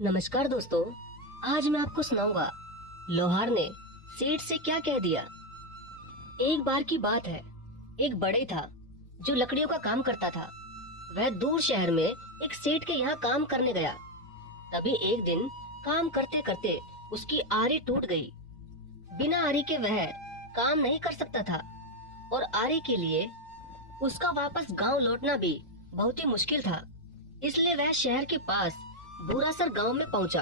नमस्कार दोस्तों, आज मैं आपको सुनाऊंगा लोहार ने सेठ से क्या कह दिया। एक बार की बात है, एक बढ़ई था जो लकड़ियों का काम करता था। वह दूर शहर में एक सेठ के यहाँ काम करने गया। तभी एक दिन काम करते करते उसकी आरी टूट गई। बिना आरी के वह काम नहीं कर सकता था और आरी के लिए उसका वापस गांव लौटना भी बहुत ही मुश्किल था। इसलिए वह शहर के पास बुरासर गांव में पहुंचा।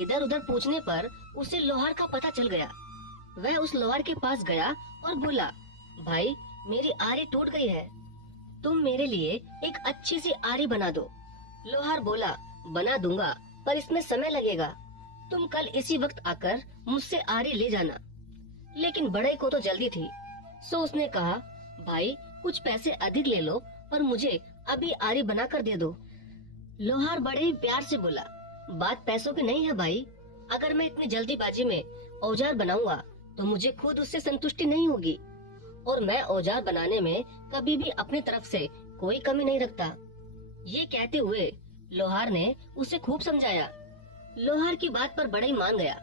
इधर उधर पूछने पर उसे लोहार का पता चल गया। वह उस लोहार के पास गया और बोला, भाई मेरी आरी टूट गई है, तुम मेरे लिए एक अच्छी सी आरी बना दो। लोहार बोला, बना दूंगा पर इसमें समय लगेगा, तुम कल इसी वक्त आकर मुझसे आरी ले जाना। लेकिन बड़े को तो जल्दी थी, सो उसने कहा, भाई कुछ पैसे अधिक ले लो पर मुझे अभी आरी बना कर दे दो। लोहार बड़े ही प्यार से बोला, बात पैसों की नहीं है भाई, अगर मैं इतनी जल्दीबाजी में औजार बनाऊंगा तो मुझे खुद उससे संतुष्टि नहीं होगी और मैं औजार बनाने में कभी भी अपनी तरफ से कोई कमी नहीं रखता। ये कहते हुए लोहार ने उसे खूब समझाया। लोहार की बात पर बड़ा ही मान गया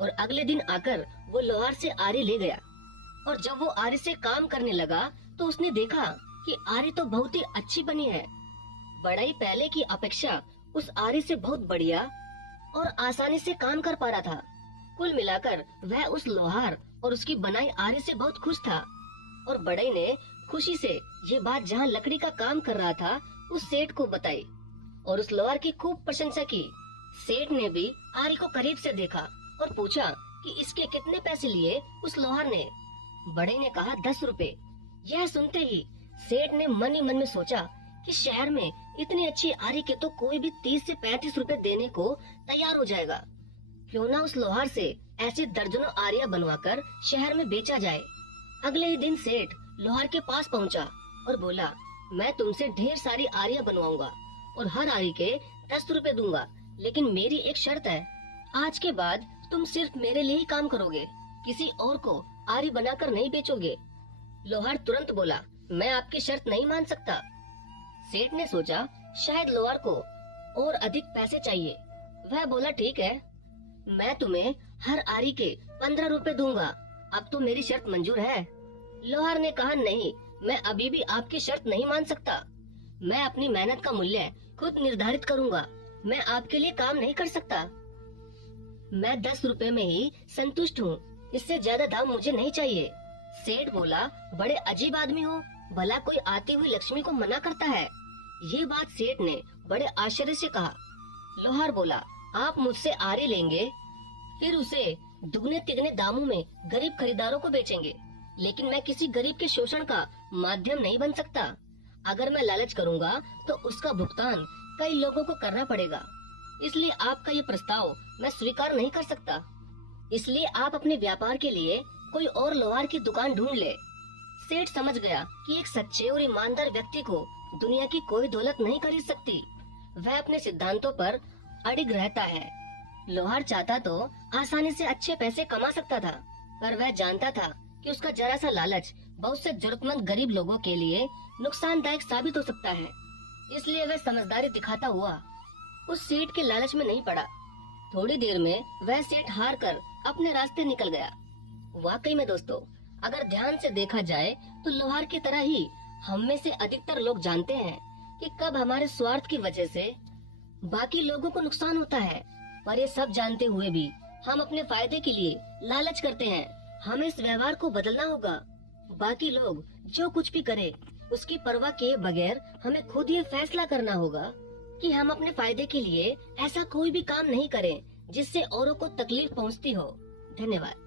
और अगले दिन आकर वो लोहार से आरी ले गया। और जब वो आरी से काम करने लगा तो उसने देखा कि आरी तो बहुत ही अच्छी बनी है। बढ़ई पहले की अपेक्षा उस आरी से बहुत बढ़िया और आसानी से काम कर पा रहा था। कुल मिलाकर वह उस लोहार और उसकी बनाई आरी से बहुत खुश था। और बढ़ई ने खुशी से ये बात जहाँ लकड़ी का काम कर रहा था उस सेठ को बताई और उस लोहार की खूब प्रशंसा की। सेठ ने भी आरी को करीब से देखा और पूछा कि इसके कितने पैसे लिए उस लोहार ने। बढ़ई ने कहा 10 रुपए। यह सुनते ही सेठ ने मन ही मन में सोचा कि शहर में इतनी अच्छी आरी के तो कोई भी 30 से 35 रुपए देने को तैयार हो जाएगा। क्यों ना उस लोहार से ऐसी दर्जनों आरियां बनवाकर शहर में बेचा जाए। अगले ही दिन सेठ लोहार के पास पहुंचा और बोला, मैं तुमसे ढेर सारी आरियां बनवाऊंगा और हर आरी के 10 रुपए दूंगा, लेकिन मेरी एक शर्त है, आज के बाद तुम सिर्फ मेरे लिए ही काम करोगे, किसी और को आरी बनाकर नहीं बेचोगे। लोहार तुरंत बोला, मैं आपकी शर्त नहीं मान सकता। सेठ ने सोचा शायद लोहार को और अधिक पैसे चाहिए। वह बोला, ठीक है, मैं तुम्हें हर आरी के 15 रुपए दूंगा, अब तो मेरी शर्त मंजूर है। लोहार ने कहा, नहीं, मैं अभी भी आपकी शर्त नहीं मान सकता। मैं अपनी मेहनत का मूल्य खुद निर्धारित करूंगा, मैं आपके लिए काम नहीं कर सकता। मैं 10 रुपए में ही संतुष्ट हूँ, इससे ज्यादा दाम मुझे नहीं चाहिए। सेठ बोला, बड़े अजीब आदमी हो, भला कोई आती हुई लक्ष्मी को मना करता है। ये बात सेठ ने बड़े आश्चर्य से कहा। लोहार बोला, आप मुझसे आरी लेंगे, फिर उसे दुगने तिगने दामों में गरीब खरीदारों को बेचेंगे, लेकिन मैं किसी गरीब के शोषण का माध्यम नहीं बन सकता। अगर मैं लालच करूंगा तो उसका भुगतान कई लोगों को करना पड़ेगा, इसलिए आपका ये प्रस्ताव मैं स्वीकार नहीं कर सकता। इसलिए आप अपने व्यापार के लिए कोई और लोहार की दुकान ढूंढ ले। सेठ समझ गया कि एक सच्चे और ईमानदार व्यक्ति को दुनिया की कोई दौलत नहीं खरीद सकती। वह अपने सिद्धांतों पर अडिग रहता है। लोहार चाहता तो आसानी से अच्छे पैसे कमा सकता था, पर वह जानता था कि उसका जरा सा लालच बहुत से जरूरतमंद गरीब लोगों के लिए नुकसानदायक साबित हो सकता है। इसलिए वह समझदारी दिखाता हुआ उस सेठ के लालच में नहीं पड़ा। थोड़ी देर में वह सेठ हार कर अपने रास्ते निकल गया। वाकई में दोस्तों, अगर ध्यान से देखा जाए तो लोहार की तरह ही हम में से अधिकतर लोग जानते हैं कि कब हमारे स्वार्थ की वजह से बाकी लोगों को नुकसान होता है, पर ये सब जानते हुए भी हम अपने फायदे के लिए लालच करते हैं। हमें इस व्यवहार को बदलना होगा। बाकी लोग जो कुछ भी करे उसकी परवाह किए बगैर हमें खुद ये फैसला करना होगा कि हम अपने फायदे के लिए ऐसा कोई भी काम नहीं करें जिससे औरों को तकलीफ पहुंचती हो। धन्यवाद।